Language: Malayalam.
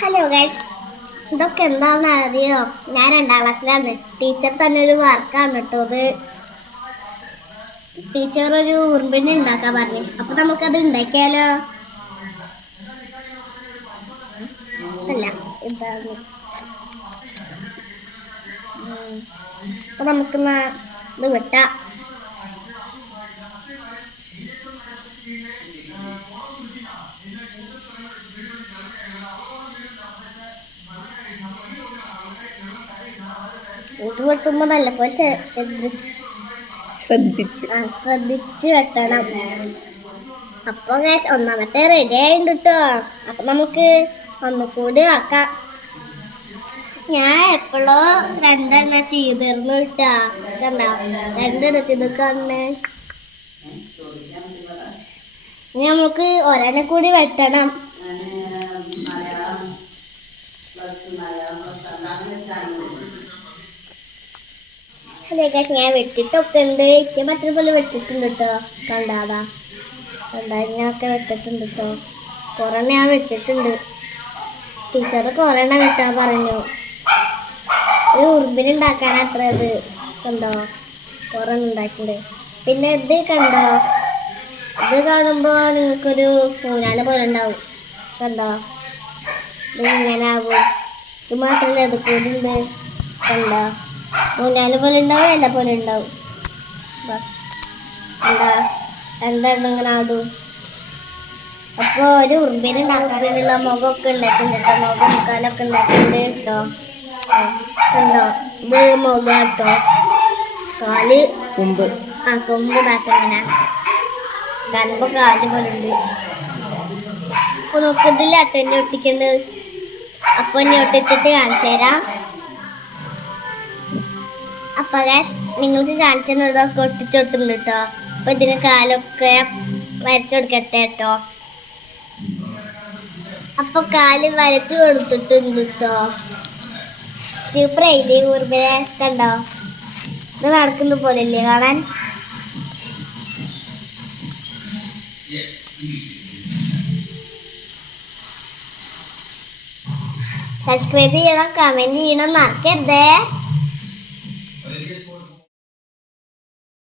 ഹലോ ഗൈസ്, ഇതൊക്കെ എന്താണെന്ന് അറിയോ? ഞാൻ 2ാം ക്ലാസ്സിലാണ്. ടീച്ചർ തന്നെ ഒരു വർക്കാണ് കേട്ടോ. ടീച്ചർ ഒരു ഉറുമ്പിനെ ഉണ്ടാക്കാൻ പറഞ്ഞു. അപ്പൊ നമുക്കത് ഉണ്ടാക്കിയാലോ? അല്ല, എന്താണ് അപ്പൊ നമുക്ക് ഇത് വെട്ടാം. ഇത് വെട്ടുമ്പോ നല്ലപോലെ ശ്രദ്ധിച്ച് വെട്ടണം. അപ്പൊ ഒന്നാമത്തെ റെഡി ആയിട്ടുണ്ട് കേട്ടോ. അപ്പൊ നമുക്ക് ഒന്നുകൂടി ആക്കാം. ഞാൻ എപ്പോഴോ 2 ചെയ്തിരുന്നു കേട്ടാ. കണ്ട 2 ചെയ്തേ. നമുക്ക് ഒരെണ്ണം കൂടി വെട്ടണം. ഹലോ ഗൈസ്, ഞാൻ വെട്ടിട്ടൊക്കെ ഉണ്ട്. എനിക്ക് പറ്റുന്ന പോലെ വെട്ടിട്ടുണ്ട് കേട്ടോ. കണ്ടാതാ ഞാനൊക്കെ വെട്ടിട്ടുണ്ട് കേട്ടോ. കൊറേ ഞാൻ വെട്ടിട്ടുണ്ട്. ടീച്ചർ കൊറേണ്ണ വെട്ടാൻ പറഞ്ഞു. ഒരു ഉറുമ്പിനുണ്ടാക്കാൻ അത്ര ഇത് കണ്ടോ, കൊറേ ഉണ്ടാക്കിണ്ട്. പിന്നെ ഇത് കണ്ടോ, ഇത് കാണുമ്പോ നിങ്ങൾക്കൊരു ഊഞ്ഞാല പോലെ ഉണ്ടാവും. കണ്ടോ, ഇത് ഇങ്ങനെ ആവും. ഇത് മാത്രമല്ല, ഇത് കൂടി ഉണ്ട്. കണ്ടോ, ഊഞ്ഞാല പോലെ ഉണ്ടാവും, എല്ലാ പോലെ ഉണ്ടാവും. എന്താ 2 ഇങ്ങനെ ആടും. അപ്പൊ ഒരു ഉറുമ്പിനുണ്ടാക്കാനുള്ള മുഖമൊക്കെ ഉണ്ടാക്കിണ്ട് കേട്ടോ. മുഖം മുക്കാലൊക്കെ ഉണ്ടാക്കിണ്ട് കേട്ടോ. കണ്ടോ, ഇത് മുഖം കേട്ടോ. കാല് കൊമ്പ് ഇതാക്കിങ്ങനെ കാണുമ്പോ കാല് പോലെ ഉണ്ട്. അപ്പൊ നോക്കത്തില്ലാട്ടോ എന്നെ ഒട്ടിക്കുന്നത്. അപ്പൊ എന്നെ ഒട്ടിച്ചിട്ട് കാണിച്ചു തരാം. അപ്പൊ നിങ്ങൾക്ക് കാണിച്ചതൊക്കെ ഒട്ടിച്ചോട്ടുണ്ട് കേട്ടോ. അപ്പൊ ഇതിന് കാലൊക്കെ വരച്ചു കൊടുക്കട്ടെ കേട്ടോ. അപ്പൊ കാല് വരച്ചു കൊടുത്തിട്ടുണ്ട് കേട്ടോ. സൂപ്പറായില്ലേ ഉറുമ്പിനെ? കണ്ടോ, ഇത് നടക്കുന്ന പോലെയല്ലേ കാണാൻ? സബ്സ്ക്രൈബ് ചെയ്യണം, കമന്റ് ചെയ്യണം, മറക്കരുതേ.